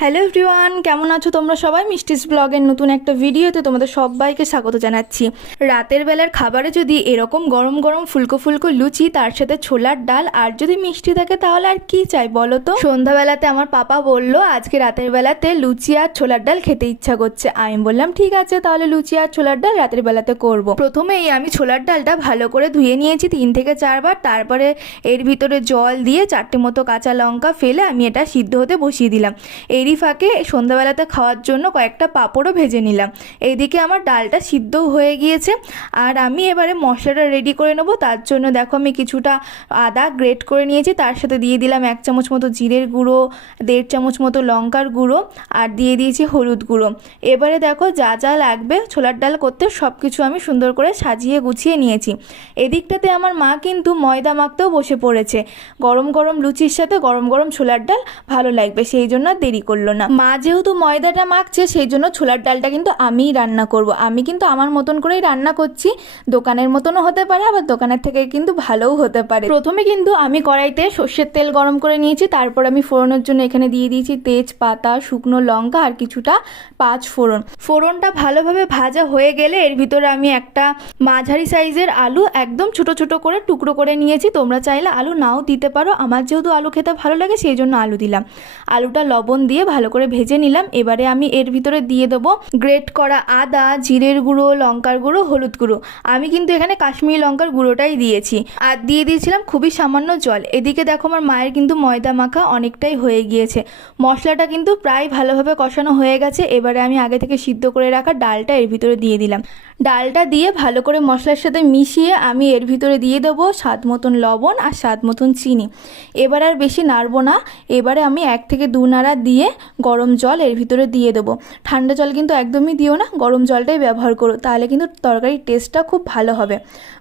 Hello everyone, কেমন আছো তোমরা সবাই? মিষ্টিস ব্লগের নতুন একটা ভিডিওতে তোমাদের সবাইকে স্বাগত জানাচ্ছি। রাতের বেলার খাবারে যদি এরকম গরম গরম ফুলকো ফুলকো লুচি, তার সাথে ছোলার ডাল আর যদি মিষ্টি থাকে তাহলে আর কি চাই বলো তো। সন্ধ্যাবেলাতে আমার পাপা বলল আজকে রাতের বেলাতে লুচি আর ছোলার ডাল খেতে ইচ্ছা করছে। আমি বললাম ঠিক আছে, তাহলে লুচি আর ছোলার ডাল রাতের বেলাতে করব। প্রথমেই আমি ছোলার ডালটা ভালো করে ধুয়ে নিয়েছি 3 থেকে 4 বার। তারপরে এর ভিতরে জল দিয়ে 4টে মতো কাঁচা লঙ্কা ফেলে আমি এটা সিদ্ধ হতে বসিয়ে দিলাম। এরই ফাঁকে সন্ধ্যাবেলাতে খাওয়ার জন্য কয়েকটা পাঁপড়ও ভেজে নিলাম। এইদিকে আমার ডালটা সিদ্ধ হয়ে গিয়েছে আর আমি এবারে মশলাটা রেডি করে নেবো। তার জন্য দেখো আমি কিছুটা আদা গ্রেট করে নিয়েছি, তার সাথে দিয়ে দিলাম 1 চামচ মতো জিরের গুঁড়ো, 1.5 চামচ মতো লঙ্কার গুঁড়ো আর দিয়ে দিয়েছি হলুদ গুঁড়ো। এবারে দেখো যা যা লাগবে ছোলার ডাল করতে সব কিছু আমি সুন্দর করে সাজিয়ে গুছিয়ে নিয়েছি। এদিকটাতে আমার মা কিন্তু ময়দা মাখতেও বসে পড়েছে। গরম গরম লুচির সাথে গরম গরম ছোলার ডাল ভালো লাগবে, সেই জন্য দেরি করলো না। মা যেহেতু ময়দাটা মাখছে সেই জন্য ছোলার ডালটা কিন্তু আমিই রান্না করব। আমি কিন্তু আমার মতন করেই রান্না করছি। দোকানের মতনও হতে পারে, আবার দোকানের থেকে কিন্তু ভালোও হতে পারে। প্রথমে কিন্তু আমি কড়াইতে সর্ষের তেল গরম করে নিয়েছি, তারপর আমি ফোড়নের জন্য এখানে দিয়ে দিয়েছি তেজপাতা, শুকনো লঙ্কা আর কিছুটা 5 ফোড়ন। ফোড়নটা ভালোভাবে ভাজা হয়ে গেলে এর ভিতরে আমি একটা মাঝারি সাইজের আলু একদম ছোট ছোট করে টুকরো করে নিয়েছি। তোমরা চাইলে আলু নাও দিতে পারো, আমার যেহেতু আলু খেতে ভালো লাগে সেই জন্য আলু দিলাম। আলুটা লবণ দিয়ে ভালো করে ভেজে নিলাম। এবারে আমি এর ভিতরে দিয়ে দেবো গ্রেট করা আদা, জিরের গুঁড়ো, লঙ্কার গুঁড়ো, হলুদ গুঁড়ো। আমি কিন্তু এখানে কাশ্মীরি লঙ্কার গুঁড়োটাই দিয়েছি আর দিয়ে দিয়েছিলাম খুবই সামান্য জল। এদিকে দেখো আমার মায়ের কিন্তু ময়দা মাখা অনেকটাই হয়ে গিয়েছে। মশলাটা কিন্তু প্রায় ভালোভাবে কষানো হয়ে গেছে। এবারে আমি আগে থেকে সিদ্ধ করে রাখা ডালটা এর ভিতরে দিয়ে দিলাম। ডালটা দিয়ে ভালো করে মশলার সাথে মিশিয়ে আমি এর ভিতরে দিয়ে দেবো স্বাদ মতন লবণ আর স্বাদ মতন চিনি। এবার আর বেশি নাড়বো না। এবারে আমি 1 থেকে 2 নাড়া দিয়ে গরম জল এর ভিতরে দিয়ে দেবো। ঠান্ডা জল কিন্তু একদমই দিও না, গরম জলটাই ব্যবহার করো, তাহলে কিন্তু তরকারির টেস্টটা খুব ভালো হবে।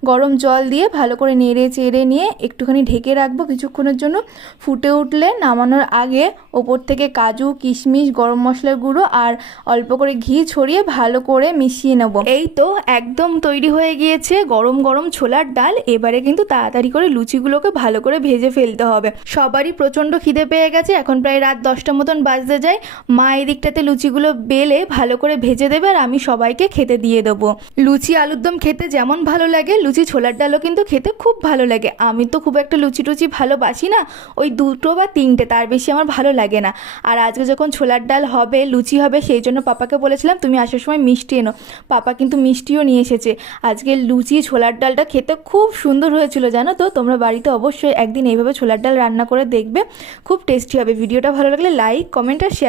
গরম জল দিয়ে ভালো করে নেড়ে চেড়ে নিয়ে একটুখানি ঢেকে রাখবো কিছুক্ষণের জন্য। ফুটে উঠলে নামানোর আগে ওপর থেকে কাজু, কিশমিশ, গরম মশলার গুঁড়ো আর অল্প করে ঘি ছড়িয়ে ভালো করে মিশিয়ে নেব। এই তো একদম তৈরি হয়ে গিয়েছে গরম গরম ছোলার ডাল। এবারে কিন্তু তাড়াতাড়ি করে লুচিগুলোকে ভালো করে ভেজে ফেলতে হবে। সবারই প্রচণ্ড খিদে পেয়ে গেছে, এখন প্রায় রাত 10টা মতন বাজতে যায়। মা এই দিকটাতে লুচিগুলো বেলে ভালো করে ভেজে দেবে আর আমি সবাইকে খেতে দিয়ে দেবো। লুচি আলুর দম খেতে যেমন ভালো লাগে, লুচি ছোলার ডালও কিন্তু খেতে খুব ভালো লাগে। আমি তো খুব একটা লুচি টুচি ভালোবাসি না, ওই 2টো বা 3টে, তার বেশি আমার ভালো লাগে না। আর আজকে যখন ছোলার ডাল হবে, লুচি হবে, সেই জন্য পাপাকে বলেছিলাম তুমি আসার সময় মিষ্টি এনো। পাপা কিন্তু মিষ্টিও নিয়ে এসেছে। আজকে লুচি ছোলার ডালটা খেতে খুব সুন্দর হয়েছিল জানো তো। তোমরা বাড়িতে অবশ্যই একদিন এইভাবে ছোলার ডাল রান্না করে দেখবে, খুব টেস্টি হবে। ভিডিওটা ভালো লাগলে লাইক, কমেন্ট আর শেয়ার